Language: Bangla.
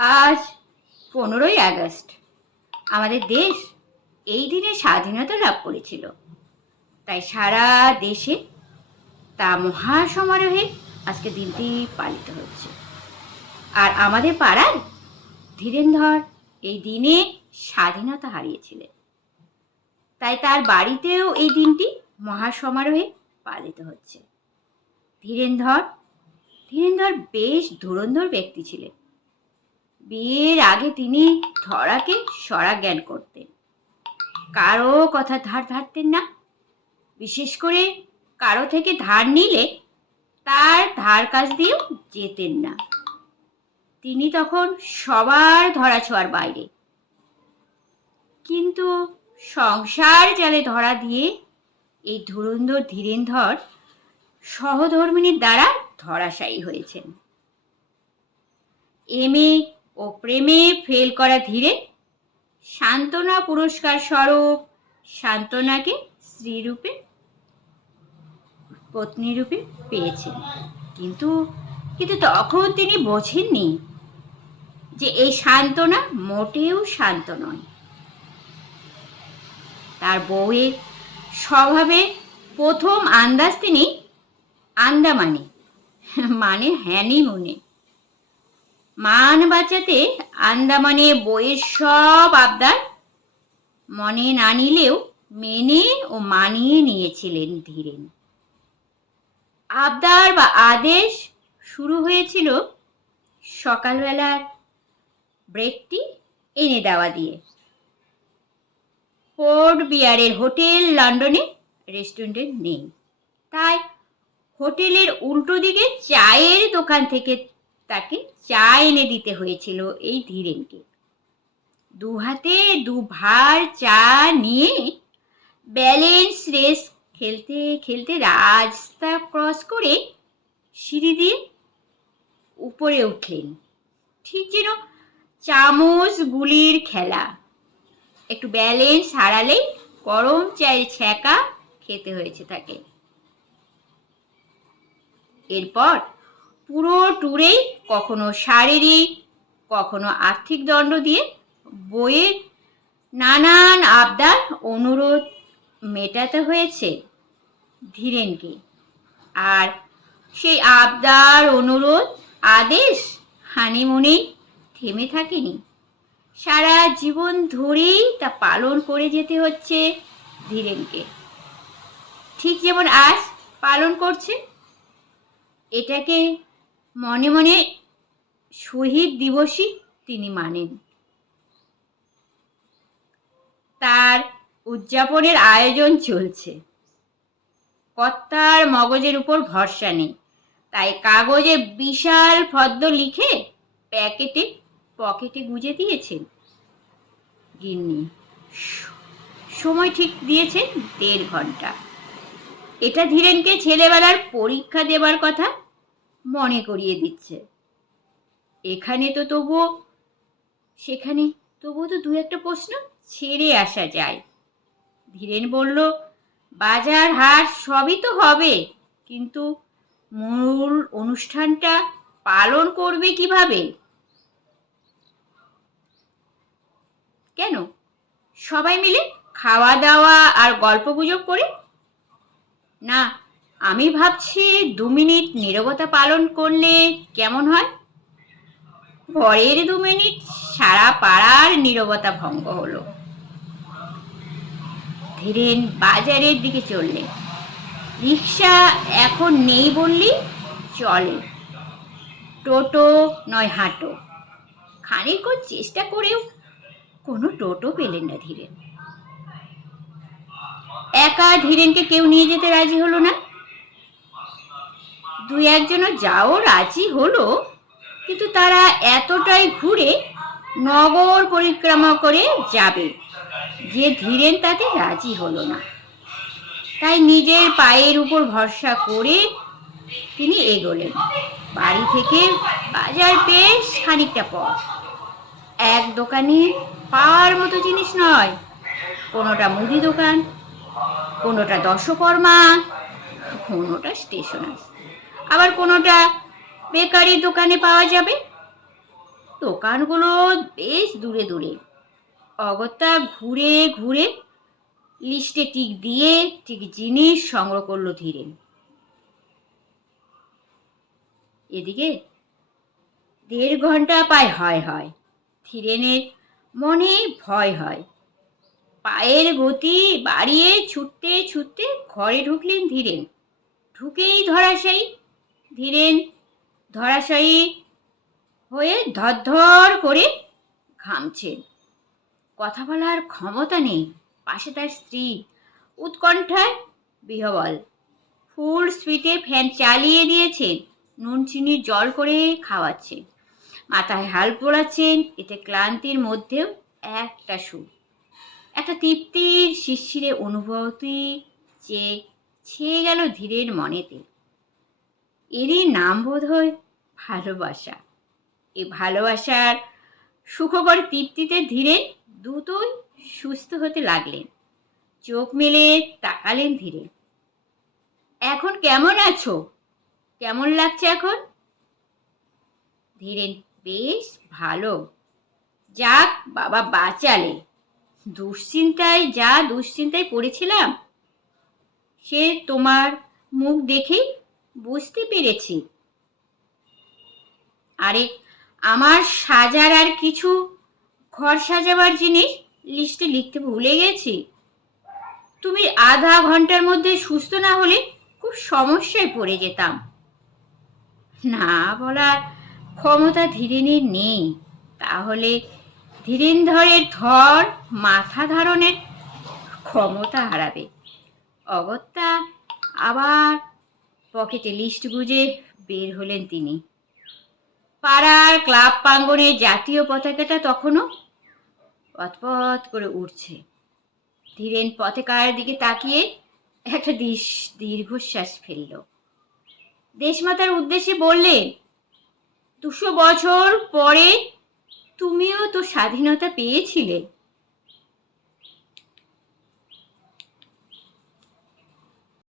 আজ পনেরোই আগস্ট। আমাদের দেশ এই দিনে স্বাধীনতা লাভ করেছিল। তাই সারা দেশে তা মহা সমারোহে আজকে দিনটি পালিত হচ্ছে। আর আমাদের পাড়ার ধীরেন্দ্র এই দিনে স্বাধীনতা হারিয়েছিলেন। তাই তার বাড়িতেও এই দিনটি মহা সমারোহে পালিত হচ্ছে। ধীরেন্দ্র ধীরেন্দ্র বেশ ধুরন্ধর ব্যক্তি ছিলেন। বিয়ের আগে তিনি ধরাকে সরা জ্ঞান করতেন। কারও কথা ধার ধারতেন না। বিশেষ করে কারও থেকে ধার নিলে তার ধার কাজ দিয়েও যেতেন না। তিনি তখন সবার ধরা ছোঁয়ার বাইরে। কিন্তু সংসার জালে ধরা দিয়ে এই ধুরন্ধর ধীরেন্ধর সহধর্মিনীর দ্বারা ধরাশায়ী হয়েছেন। এম এ ও প্রেমে ফেল করা ধীরে সান্ত্বনা পুরস্কার স্বরূপ সান্ত্বনাকে স্ত্রীরূপে, পত্নীরূপে পেয়েছেন। কিন্তু কিন্তু তখন তিনি বোঝেননি যে এই সান্ত্বনা মোটেও শান্ত নয়। তার বউয়ের স্বভাবে প্রথম আন্দাজ তিনি আন্দামানে মানে হ্যানি মনে বাঁচাতে আন্দামানে বইয়ের সব আবদার মনে না নিলেও মেনে ও মানিয়ে নিয়েছিলেন ধীরেন। আবদার বা আদেশ শুরু হয়েছিল সকালবেলার ব্রেকটি এনে দেওয়া দিয়ে। পোর্ট বিয়ারের হোটেল লন্ডনে রেস্টুরেন্টে নেই। তাই হোটেলের উল্টো দিকে চায়ের দোকান থেকে তাকে চা এনে দিতে হয়েছিল এই ধীরেনকে। দু হাতে দু ভার চা নিয়ে ব্যালেন্স রেস খেলতে খেলতে রাস্তা ক্রস করে সিঁড়ি দিয়ে উপরে উঠলেন। ঠিক যেন চামচ গুলির খেলা। একটু ব্যালেন্স হারালেই গরম চায়ের ছ্যাঁকা খেতে হয়েছে তাকে। এরপর পুরো ট্যুরেই কখনো শারীরিক, কখনো আর্থিক দণ্ড দিয়ে বইয়ের নানান আবদার অনুরোধ মেটাতে হয়েছে ধীরেনকে। আর সেই আবদার, অনুরোধ, আদেশ হানিমুনেই থেমে থাকেনি। সারা জীবন ধরেই তা পালন করে যেতে হচ্ছে ধীরেনকে। ঠিক যেমন আজ পালন করছে, এটাকে মনে মনে শহীদ দিবসই তিনি মানেন। তার উদযাপনের আয়োজন চলছে। কর্তার মগজের উপর ভরসা নেই। তাই কাগজে বিশাল ফদ্দ লিখে প্যাকেটে পকেটে গুজে দিয়েছেন। গিন্নি, সময় ঠিক দিয়েছেন দেড় ঘণ্টা। এটা ধীরেনকে ছেলেবেলার পরীক্ষা দেবার কথা মনে করিয়ে দিচ্ছে। এখানে তো তবুও, সেখানে তবুও তো দু একটা প্রশ্ন ছেড়ে আসা যায়। ধীরেন বলল, বাজার হাট সবই তো হবে, কিন্তু মূল অনুষ্ঠানটা পালন করবে কীভাবে? কেন? সবাই মিলে খাওয়া দাওয়া আর গল্প গুজব করে? না আমি ভাবছি দু মিনিট নীরবতা পালন করলে কেমন হয়? পরের দু মিনিট সারা পাড়ার নীরবতা ভঙ্গ হলো। ধীরেন বাজারের দিকে চললেন রিক্সা এখন নেই বললি চলে। টোটো নয় হাঁটো। খানিকক্ষণ চেষ্টা করেও কোনো টোটো পেলেন না ধীরেন একা ধীরেনকে কেউ নিয়ে যেতে রাজি হলো না। দুই একজনও যাও, রাজি হলো। কিন্তু তারা এতটাই ঘুরে নগর পরিক্রমা করে যাবে যে ধীরেন তাতে রাজি হলো না। তাই নিজের পায়ের উপর ভরসা করে তিনি এগোলেন। বাড়ি থেকে বাজার বেশ খানিকটা পথ এক দোকানে পাওয়ার মতো জিনিস নয়, কোনোটা মুদি দোকান, কোনোটা দশকর্মা, কোনোটা স্টেশনারি। আবার কোনোটা বেকারি দোকানে পাওয়া যাবে? দোকানগুলো বেশ দূরে দূরে। অগত্যা ঘুরে ঘুরে লিস্টে টিক দিয়ে ঠিক জিনিস সংগ্রহ করল ধীরেন এদিকে দেড় ঘণ্টা পায় হয় হয়। ধীরেনের মনে ভয় হয়। পায়ের গতি বাড়িয়ে ছুটতে ছুটতে ঘরে ঢুকলেন ধীরেন। ঢুকেই ধরাশায়ী ধীরেন, ধরাশায়ী হয়ে ধরধর করে ঘামছেন। কথা বলার ক্ষমতা নেই। পাশে তার স্ত্রী উৎকণ্ঠায় বিহবল। ফুল স্পিডে ফ্যান চালিয়ে দিয়েছেন। নুন, চিনি, জল করে খাওয়াচ্ছেন। মাথায় হাল পোড়াচ্ছেন। এতে ক্লান্তির মধ্যেও একটা সুখ। একটা তৃপ্তির শিরশিরে অনুভূতি যে ছেয়ে গেল ধীরের মনেতে। এরই নাম বোধ হয় ভালোবাসা। এই ভালোবাসার সুখকর তৃপ্তিতে ধীরে দ্রুতই সুস্থ হতে লাগলেন। চোখ মেলে তাকালেন ধীরে। এখন কেমন আছো? কেমন লাগছে এখন? ধীরেন বেশ ভালো। যাক, বাবা বাঁচালে। দুশ্চিন্তায়, যা দুশ্চিন্তায় পড়েছিলাম, সে তোমার মুখ দেখেই বুঝতে পেরেছি। আরে, আমার সাজার আর কিছু ঘর সাজাবার জিনিস লিস্টে লিখতে ভুলে গেছি। তুমি আধা ঘণ্টার মধ্যে সুস্থ না হলে খুব সমস্যায় পড়ে যেতাম। না বলার ক্ষমতা ধীরেনের নেই। তাহলে ধীরেন্ধরের ধর মাথা ধারণের ক্ষমতা হারাবে। অগত্যা আবার পকেটে লিস্ট গুজে বের হলেন তিনি। পাড়ার ক্লাব প্রাঙ্গণে জাতীয় পতাকাটা তখনও পথপথ করে উঠছে ধীরেন পতাকার দিকে তাকিয়ে একটা দিশ, দীর্ঘশ্বাস ফেলল। দেশমাতার উদ্দেশ্যে বললেন, দুশো বছর পরে তুমিও তো স্বাধীনতা পেয়েছিলে।